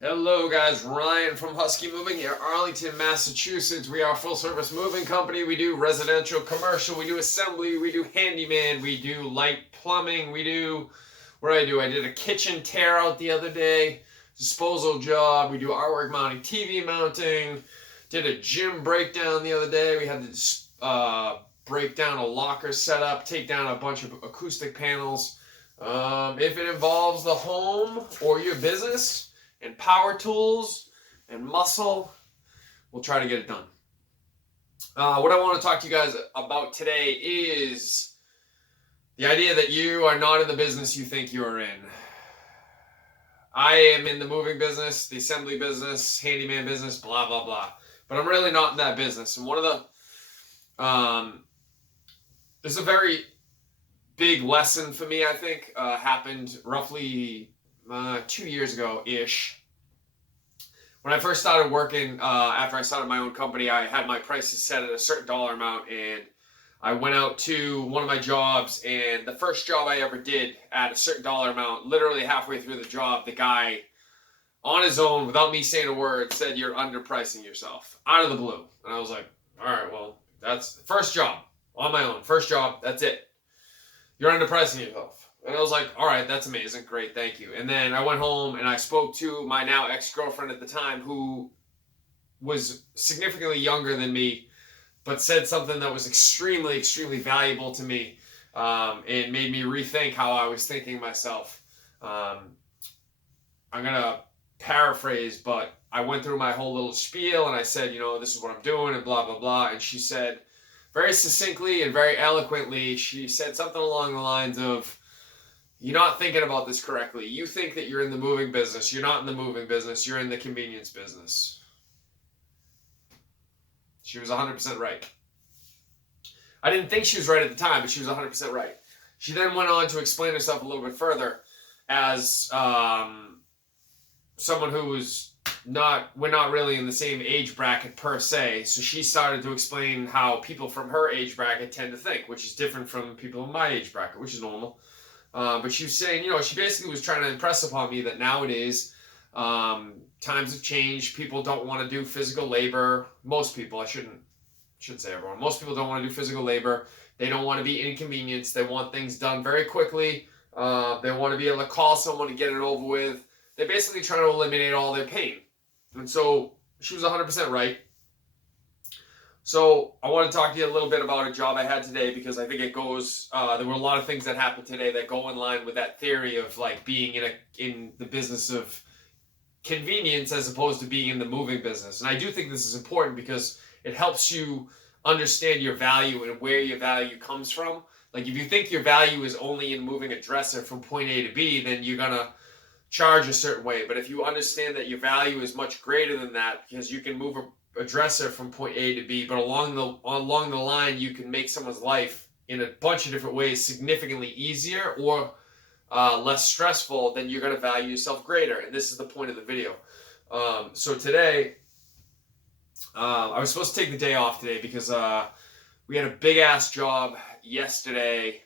Hello guys, Ryan from Husky Moving here, Arlington, Massachusetts. We are a full service moving company. We do residential, commercial, we do assembly, we do handyman, we do light plumbing, what do? I did a kitchen tear out the other day, disposal job, we do artwork mounting, TV mounting, did a gym breakdown the other day. We had to break down a locker setup, take down a bunch of acoustic panels. If it involves the home or your business, and power tools and muscle, we'll try to get it done. What I want to talk to you guys about today is the idea that you are not in the business you think you are in. I am in the moving business, the assembly business, handyman business, blah, blah, blah. But I'm really not in that business. And one of there's a very big lesson for me, I think, happened roughly 2 years ago-ish. When I first started working, after I started my own company, I had my prices set at a certain dollar amount, and I went out to one of my jobs, and the first job I ever did at a certain dollar amount, literally halfway through the job, the guy, on his own, without me saying a word, said, "You're underpricing yourself," out of the blue. And I was like, all right, well, that's the first job, on my own, first job, that's it. You're underpricing yourself. And I was like, all right, that's amazing. Great, thank you. And then I went home and I spoke to my now ex-girlfriend at the time, who was significantly younger than me, but said something that was extremely, extremely valuable to me, and made me rethink how I was thinking myself. I'm going to paraphrase, but I went through my whole little spiel and I said, this is what I'm doing and blah, blah, blah. And she said, very succinctly and very eloquently, she said something along the lines of, "You're not thinking about this correctly. You think that you're in the moving business. You're not in the moving business. You're in the convenience business." She was 100% right. I didn't think she was right at the time, but she was 100% right. She then went on to explain herself a little bit further as someone who was we're not really in the same age bracket per se. So she started to explain how people from her age bracket tend to think, which is different from people in my age bracket, which is normal. But she was saying, she basically was trying to impress upon me that nowadays, times have changed. People don't want to do physical labor. Most people, I shouldn't say everyone. Most people don't want to do physical labor. They don't want to be inconvenienced. They want things done very quickly. They want to be able to call someone to get it over with. They're basically trying to eliminate all their pain. And so she was 100% right. So I want to talk to you a little bit about a job I had today, because I think it goes, there were a lot of things that happened today that go in line with that theory of like being in the business of convenience as opposed to being in the moving business. And I do think this is important because it helps you understand your value and where your value comes from. Like if you think your value is only in moving a dresser from point A to B, then you're going to charge a certain way. But if you understand that your value is much greater than that, because you can move a dresser from point A to B, but along the line you can make someone's life in a bunch of different ways significantly easier or less stressful, then you're going to value yourself greater. And this is the point of the video. So today, I was supposed to take the day off today because we had a big ass job yesterday.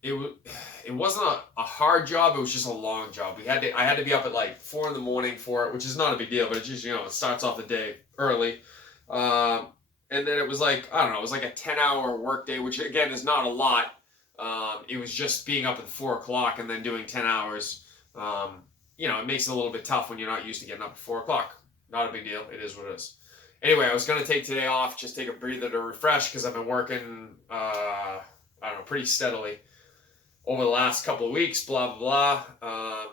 It wasn't a hard job. It was just a long job. I had to be up at like 4 a.m. for it, which is not a big deal, but it's just, it starts off the day early. And then it was like, I don't know, it was like a 10-hour work day, which again is not a lot. It was just being up at 4 o'clock and then doing 10 hours. It makes it a little bit tough when you're not used to getting up at 4 o'clock. Not a big deal. It is what it is. Anyway, I was going to take today off, just take a breather to refresh, because I've been working, pretty steadily over the last couple of weeks, blah, blah, blah. I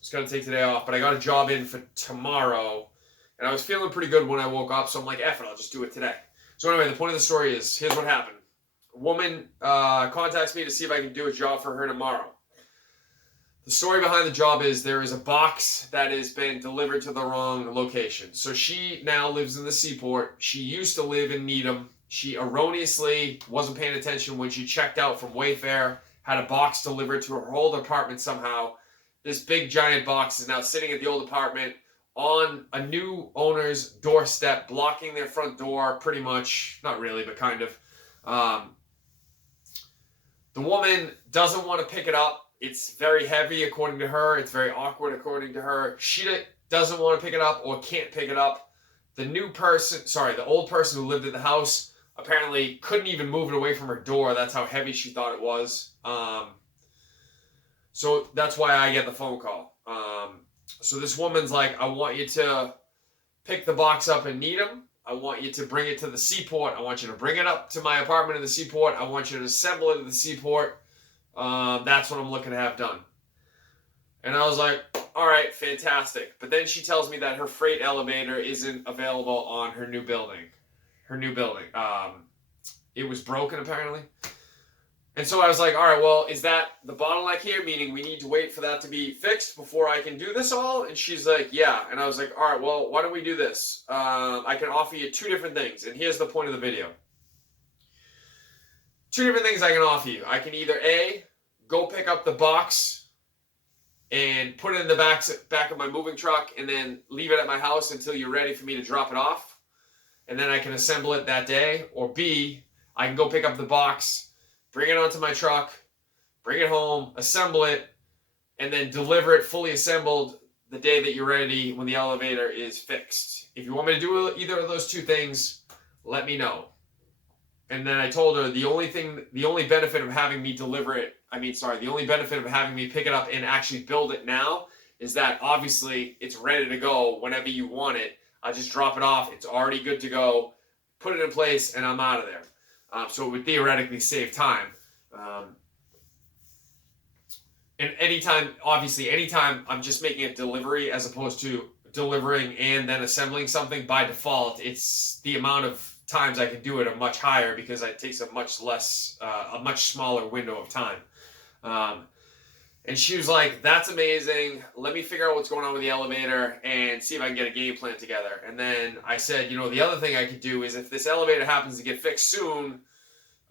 was going to take today off, but I got a job in for tomorrow, and I was feeling pretty good when I woke up, so I'm like, F it, I'll just do it today. So anyway, the point of the story is, here's what happened. A woman contacts me to see if I can do a job for her tomorrow. The story behind the job is there is a box that has been delivered to the wrong location. So she now lives in the Seaport. She used to live in Needham. She erroneously wasn't paying attention when she checked out from Wayfair, had a box delivered to her old apartment somehow. This big giant box is now sitting at the old apartment on a new owner's doorstep, blocking their front door pretty much. Not really, but kind of. The woman doesn't want to pick it up. It's very heavy according to her. It's very awkward according to her. She doesn't want to pick it up or can't pick it up. The old person who lived at the house apparently couldn't even move it away from her door. That's how heavy she thought it was. So that's why I get the phone call. So this woman's like, I want you to pick the box up in Needham. I want you to bring it to the Seaport. I want you to bring it up to my apartment in the Seaport. I want you to assemble it at the Seaport. That's what I'm looking to have done. And I was like, all right, fantastic. But then she tells me that her freight elevator isn't available on her new building. It was broken apparently. And so I was like, all right, well, is that the bottleneck here? Meaning we need to wait for that to be fixed before I can do this all? And she's like, yeah. And I was like, all right, well, why don't we do this? I can offer you 2 different things. And here's the point of the video. 2 different things I can offer you. I can either A, go pick up the box and put it in the back of my moving truck and then leave it at my house until you're ready for me to drop it off. And then I can assemble it that day. Or B, I can go pick up the box, bring it onto my truck, bring it home, assemble it, and then deliver it fully assembled the day that you're ready when the elevator is fixed. If you want me to do either of those 2 things, let me know. And then I told her the only benefit of having me pick it up and actually build it now is that obviously it's ready to go whenever you want it. I just drop it off. It's already good to go. Put it in place and I'm out of there. So it would theoretically save time. And anytime I'm just making a delivery as opposed to delivering and then assembling something, by default, it's the amount of times I can do it are much higher because it takes a much smaller window of time. And she was like, that's amazing. Let me figure out what's going on with the elevator and see if I can get a game plan together. And then I said, the other thing I could do is if this elevator happens to get fixed soon,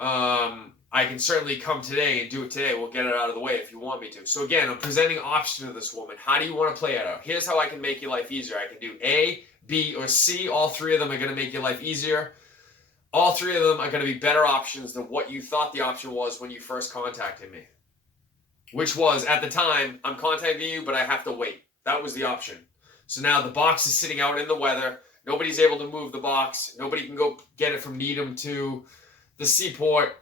I can certainly come today and do it today. We'll get it out of the way if you want me to. So again, I'm presenting options to this woman. How do you want to play it out? Here's how I can make your life easier. I can do A, B, or C. All 3 of them are going to make your life easier. All 3 of them are going to be better options than what you thought the option was when you first contacted me. Which was, at the time, I'm contacting you, but I have to wait. That was the option. So now the box is sitting out in the weather. Nobody's able to move the box. Nobody can go get it from Needham to the Seaport.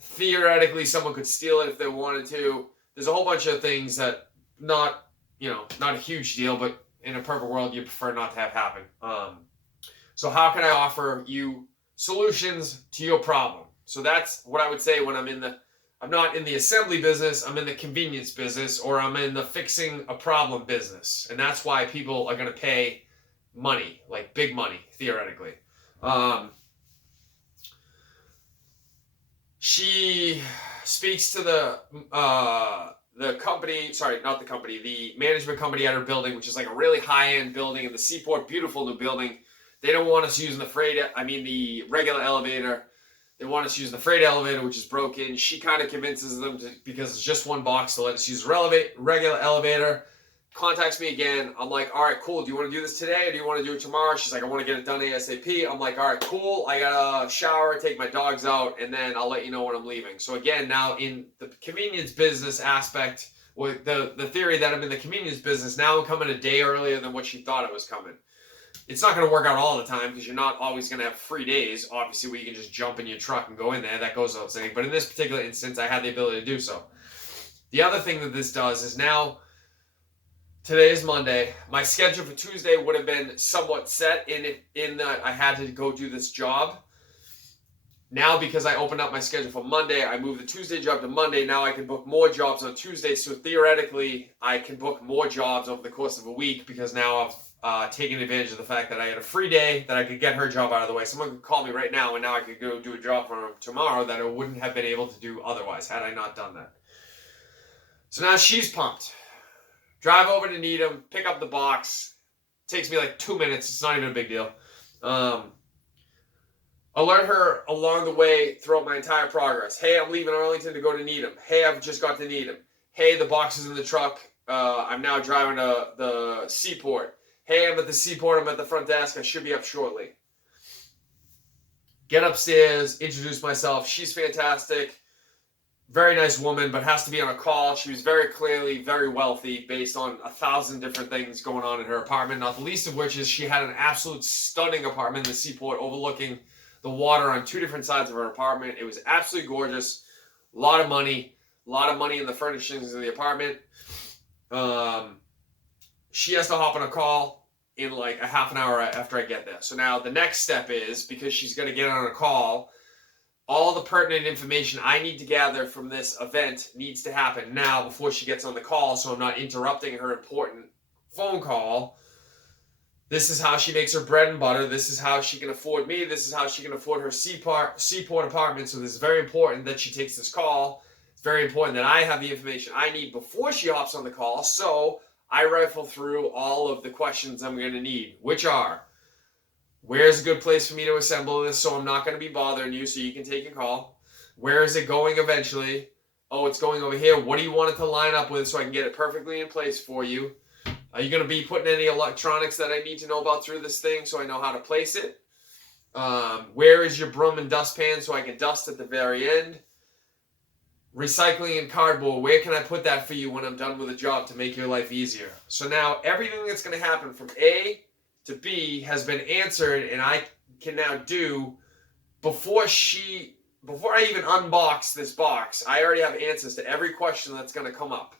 Theoretically, someone could steal it if they wanted to. There's a whole bunch of things that not a huge deal, but in a perfect world, you prefer not to have happen. So how can I offer you solutions to your problem? So that's what I would say when I'm not in the assembly business, I'm in the convenience business, or I'm in the fixing a problem business. And that's why people are going to pay money, like big money, theoretically. She speaks to the management company at her building, which is like a really high-end building in the Seaport, beautiful new building. They don't want us using the regular elevator. They want us to use the freight elevator, which is broken. She kind of convinces them because it's just 1 box to let us use regular elevator. Contacts me again. I'm like, all right, cool. Do you want to do this today or do you want to do it tomorrow? She's like, I want to get it done ASAP. I'm like, all right, cool. I got to shower, take my dogs out, and then I'll let you know when I'm leaving. So again, now in the convenience business aspect, with the theory that I'm in the convenience business, now I'm coming a day earlier than what she thought I was coming. It's not going to work out all the time because you're not always going to have free days, obviously, where you can just jump in your truck and go in there. That goes without saying. But in this particular instance, I had the ability to do so. The other thing that this does is now, today is Monday. My schedule for Tuesday would have been somewhat set in that I had to go do this job. Now, because I opened up my schedule for Monday, I moved the Tuesday job to Monday. Now I can book more jobs on Tuesday. So theoretically, I can book more jobs over the course of a week because now I've taken advantage of the fact that I had a free day, that I could get her job out of the way. Someone could call me right now, and now I could go do a job for her tomorrow that I wouldn't have been able to do otherwise had I not done that. So now she's pumped. Drive over to Needham, pick up the box. Takes me like 2 minutes. It's not even a big deal. Alert her along the way throughout my entire progress. Hey, I'm leaving Arlington to go to Needham. Hey, I've just got to Needham. Hey, the box is in the truck. I'm now driving to the Seaport. Hey, I'm at the Seaport. I'm at the front desk. I should be up shortly. Get upstairs, introduce myself. She's fantastic. very nice woman, but has to be on a call. She was very clearly very wealthy based on 1,000 different things going on in her apartment, not the least of which is she had an absolute stunning apartment in the seaport overlooking the water on 2 different sides of her apartment. It was absolutely gorgeous. A lot of money in the furnishings of the apartment. She has to hop on a call in like a half an hour after I get there. So now the next step is, because she's going to get on a call, all the pertinent information I need to gather from this event needs to happen now before she gets on the call, so I'm not interrupting her important phone call. This is how she makes her bread and butter. This is how she can afford me. This is how she can afford her seaport apartment. So this is very important that she takes this call. It's very important that I have the information I need before she hops on the call. So I rifle through all of the questions I'm going to need, which are, where's a good place for me to assemble this so I'm not going to be bothering you so you can take your call? Where is it going eventually? Oh, it's going over here. What do you want it to line up with so I can get it perfectly in place for you? Are you going to be putting any electronics that I need to know about through this thing so I know how to place it? Where is your broom and dustpan so I can dust at the very end? Recycling and cardboard, where can I put that for you when I'm done with a job to make your life easier? So now everything that's going to happen from A to B has been answered, and I can now do, before I even unbox this box, I already have answers to every question that's going to come up.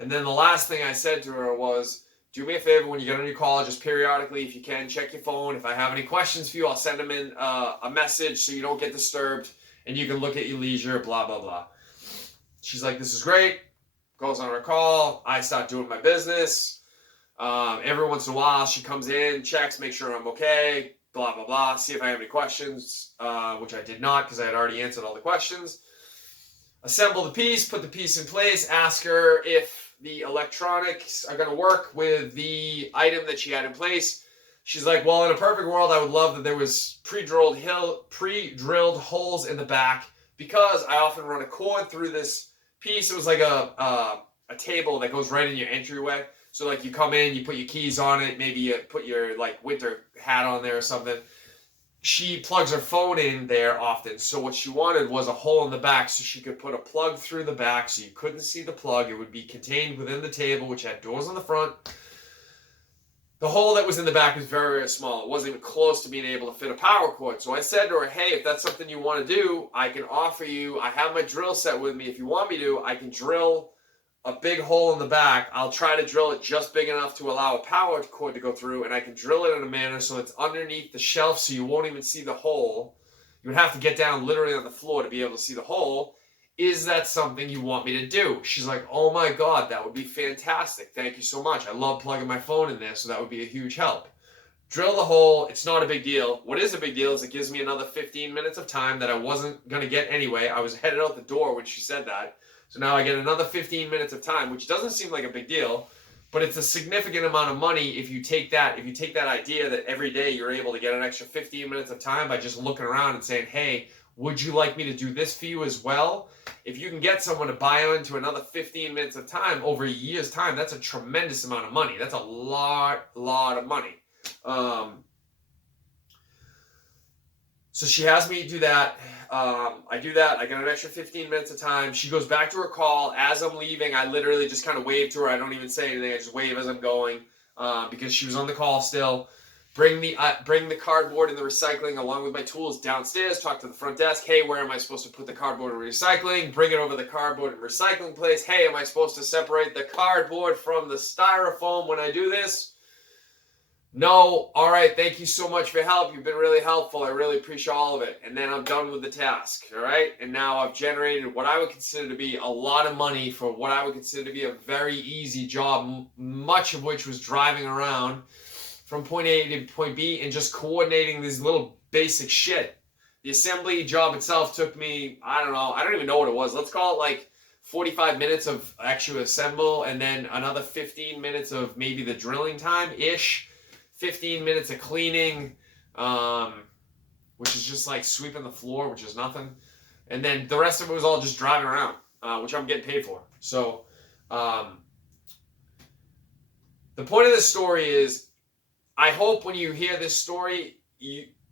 And then the last thing I said to her was, do me a favor when you get on your call, just periodically, if you can, check your phone. If I have any questions for you, I'll send them in a message so you don't get disturbed and you can look at your leisure, blah, blah, blah. She's like, this is great. Goes on her call. I start doing my business. Every once in a while, she comes in, checks, make sure I'm okay, blah, blah, blah. See if I have any questions, which I did not because I had already answered all the questions. Assemble the piece, put the piece in place, ask her if the electronics are going to work with the item that she had in place. She's like, well, in a perfect world, I would love that there was pre-drilled holes in the back, because I often run a cord through this piece. It was like a table that goes right in your entryway. So like you come in, you put your keys on it, maybe you put your like winter hat on there or something. She plugs her phone in there often. So what she wanted was a hole in the back so she could put a plug through the back so you couldn't see the plug. It would be contained within the table, which had doors on the front. The hole that was in the back was very, very small. It wasn't even close to being able to fit a power cord. So I said to her, hey, if that's something you want to do, I can offer you, I have my drill set with me. If you want me to, I can drill a big hole in the back. I'll try to drill it just big enough to allow a power cord to go through, and I can drill it in a manner so it's underneath the shelf so you won't even see the hole. You would have to get down literally on the floor to be able to see the hole. Is that something you want me to do? She's like, oh my God, that would be fantastic. Thank you so much. I love plugging my phone in there, so that would be a huge help. Drill the hole. It's not a big deal. What is a big deal is it gives me another 15 minutes of time that I wasn't going to get anyway. I was headed out the door when she said that. So now I get another 15 minutes of time, which doesn't seem like a big deal, but it's a significant amount of money if you take that idea that every day you're able to get an extra 15 minutes of time by just looking around and saying, hey, would you like me to do this for you as well? If you can get someone to buy into another 15 minutes of time over a year's time, that's a tremendous amount of money. That's a lot of money. So she has me do that. I do that. I get an extra 15 minutes of time. She goes back to her call. As I'm leaving, I literally just kind of wave to her. I don't even say anything. I just wave as I'm going because she was on the call still. Bring the cardboard and the recycling along with my tools downstairs. Talk to the front desk. Hey, where am I supposed to put the cardboard and recycling? Bring it over the cardboard and recycling place. Hey, am I supposed to separate the cardboard from the styrofoam when I do this? No. All right. Thank you so much for your help. You've been really helpful. I really appreciate all of it. And then I'm done with the task. All right. And now I've generated what I would consider to be a lot of money for what I would consider to be a very easy job, much of which was driving around from point A to point B and just coordinating these little basic shit. The assembly job itself took me, I don't even know what it was. Let's call it like 45 minutes of actual assemble and then another 15 minutes of maybe the drilling time-ish. 15 minutes of cleaning, which is just like sweeping the floor, which is nothing. And then the rest of it was all just driving around, which I'm getting paid for. So the point of this story is, I hope when you hear this story,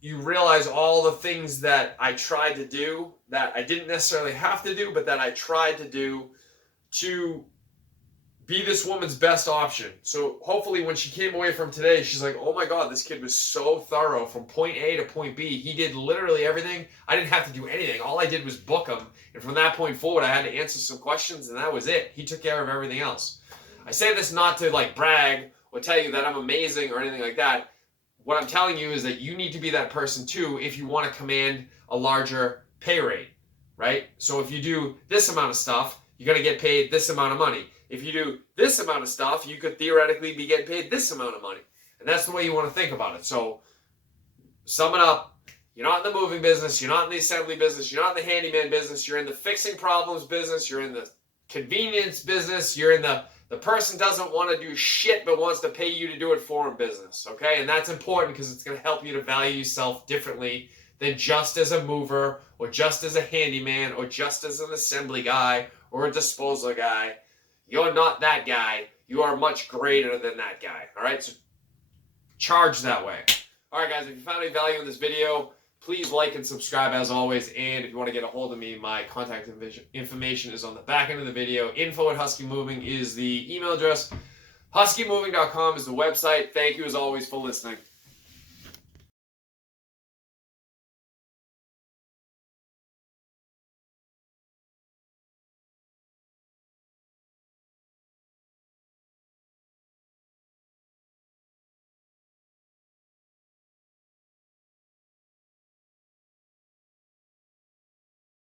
you realize all the things that I tried to do that I didn't necessarily have to do, but that I tried to do to be this woman's best option. So hopefully when she came away from today, she's like, oh my God, this kid was so thorough from point A to point B. He did literally everything. I didn't have to do anything. All I did was book him. And from that point forward, I had to answer some questions, and that was it. He took care of everything else. I say this not to like brag or tell you that I'm amazing or anything like that. What I'm telling you is that you need to be that person too if you want to command a larger pay rate, right? So if you do this amount of stuff, you're going to get paid this amount of money. If you do this amount of stuff, you could theoretically be getting paid this amount of money. And that's the way you want to think about it. So sum it up. You're not in the moving business. You're not in the assembly business. You're not in the handyman business. You're in the fixing problems business. You're in the convenience business. You're in the person doesn't want to do shit but wants to pay you to do it for him business. Okay? And that's important because it's going to help you to value yourself differently than just as a mover or just as a handyman or just as an assembly guy or a disposal guy. You're not that guy. You are much greater than that guy. All right? So charge that way. All right, guys. If you found any value in this video, please like and subscribe as always. And if you want to get a hold of me, my contact information is on the back end of the video. Info@Husky Moving is the email address. HuskyMoving.com is the website. Thank you as always for listening.